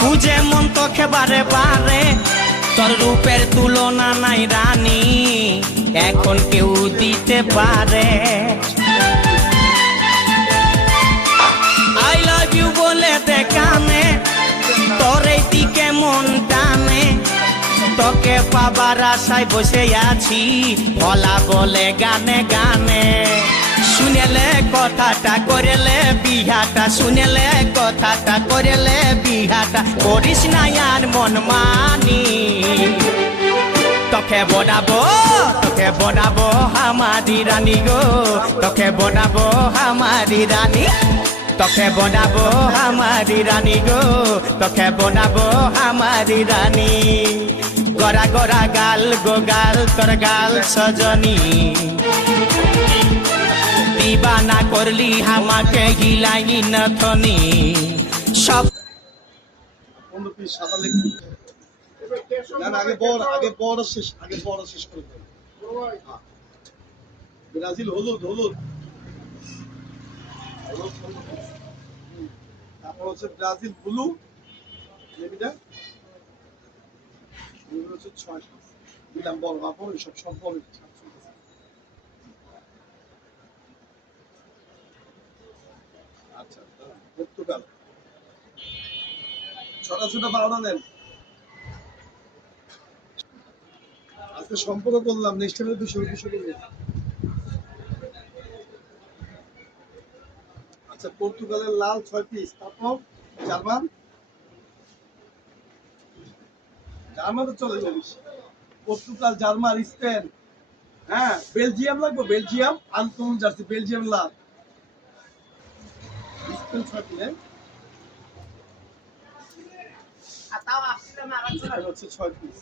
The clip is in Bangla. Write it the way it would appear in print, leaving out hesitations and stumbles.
খুঁজে মন তোকে বারে বারে, তোর রূপের তুলনা নাই রানী, এখন কেউ দিতে পারে। আই লাভ ইউ বলে দে কানে, তোর এই দিকে মন টানে, তোকে পাবার আশায় বসে আছি, ভোলা বলে গানে গানে। শুনেলে কথাটা করেলে বিহাটা, শুনেলে কথাটা করেলে বিহাটা, করিস না আর মন মানি। তোকে বনাবো আমারি রানী গো, তোকে বনাবো আমারি রানী, তোকে বনাবো আমারি রানী গো, তোকে বনাবো আমারি রানী। গড়া গড়া গাল গো গাল, তোর গাল সজনী, দিবানা করলি আমাকে গিলাই নথনি। সব ব্রাজিল হলুদ হলুদ, তারপর হচ্ছে ব্রাজিল ব্লু, হচ্ছে 6 দিলাম বড় কাপড়, সব বড়। আচ্ছা পর্তুগাল, ছোট ছোট 12টা নেন। আজকে সম্পর্ক করলাম, নেক্সট টাইমে 200 করবো। আচ্ছা পর্তুগালের লাল 6 পিস, তারপর জার্মান, জার্মান তো চলে যাবে, পর্তুগাল, জার্মান, স্পেন, হ্যাঁ বেলজিয়াম লাগবে, বেলজিয়াম আনকমন জার্সি, বেলজিয়াম লাল, স্পেন 6 পিস, হচ্ছে 6 পিস।